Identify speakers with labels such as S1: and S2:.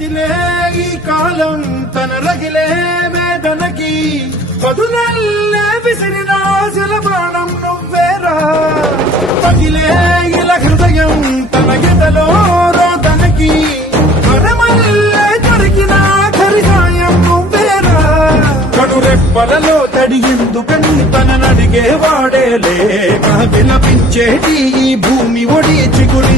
S1: కదిలే ఈ కాలం తన రగిలే మేదనకి పదునల్లే విసిరిన ఆశల బాణం నువ్వేరా. పగిలే ఇలా హృదయం తన గీతలో రోదనకి. మనమల్లే దొరికిన ఆఖరి సాయం నువ్వేరా. కడురెప్పలలో తడి ఎందుకని తన నడిగే వాడేలే విలపించేటి ఈ భూమి ఒడి చిగురి